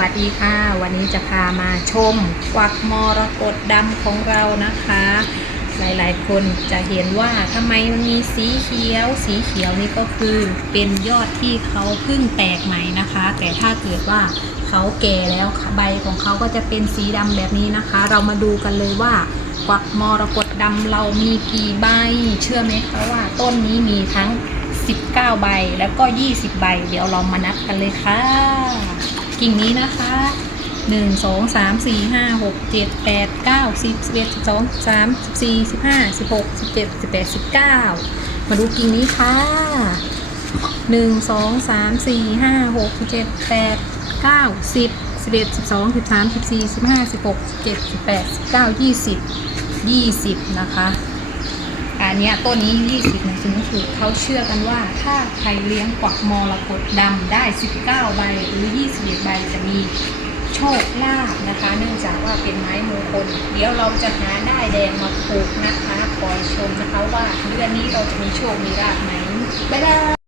วัสดีค่ะ วันนี้จะพามาชมกวักมรกตดำของเรานะคะ หลายๆ คนจะเห็นว่าทำไมมันมีสีเขียว สีเขียวนี่ก็คือเป็นยอดที่เขาเพิ่งแตกใหม่นะคะ แต่ถ้าเกิดว่าเขาแก่แล้วใบของเขาก็จะเป็นสีดำแบบนี้นะคะ เรามาดูกันเลยว่ากวักมรกตดำเรามีกี่ใบ เชื่อไหมคะว่าต้นนี้มีทั้ง 19 ใบแล้วก็ 20 ใบ เดี๋ยวเรามานับกันเลยค่ะ กิ่งนี้นะคะ1 2 3 4 5 6 7 8 9 10 11 12 13 14 15 16 17 18 19มาดูกิ่งนี้ค่ะ1 2 3 4 5 6 7 8 9 10 11 12 13 14 15 16 17 18 19 20 20นะคะ อันเนี้ยต้นนี้20นะถึงถูกเขาเชื่อกันว่าถ้าใครเลี้ยงกวักมรกตดำได้ 19 ใบหรือ 21 ใบจะมีโชคลาภนะคะ เนื่องจากว่าเป็นไม้มงคล เดี๋ยวเราจะหาได้แดงมาปลูกนะคะคอยชมนะคะว่าเดือนนี้เราจะมีโชค มีลาภไหมบ๊ายบาย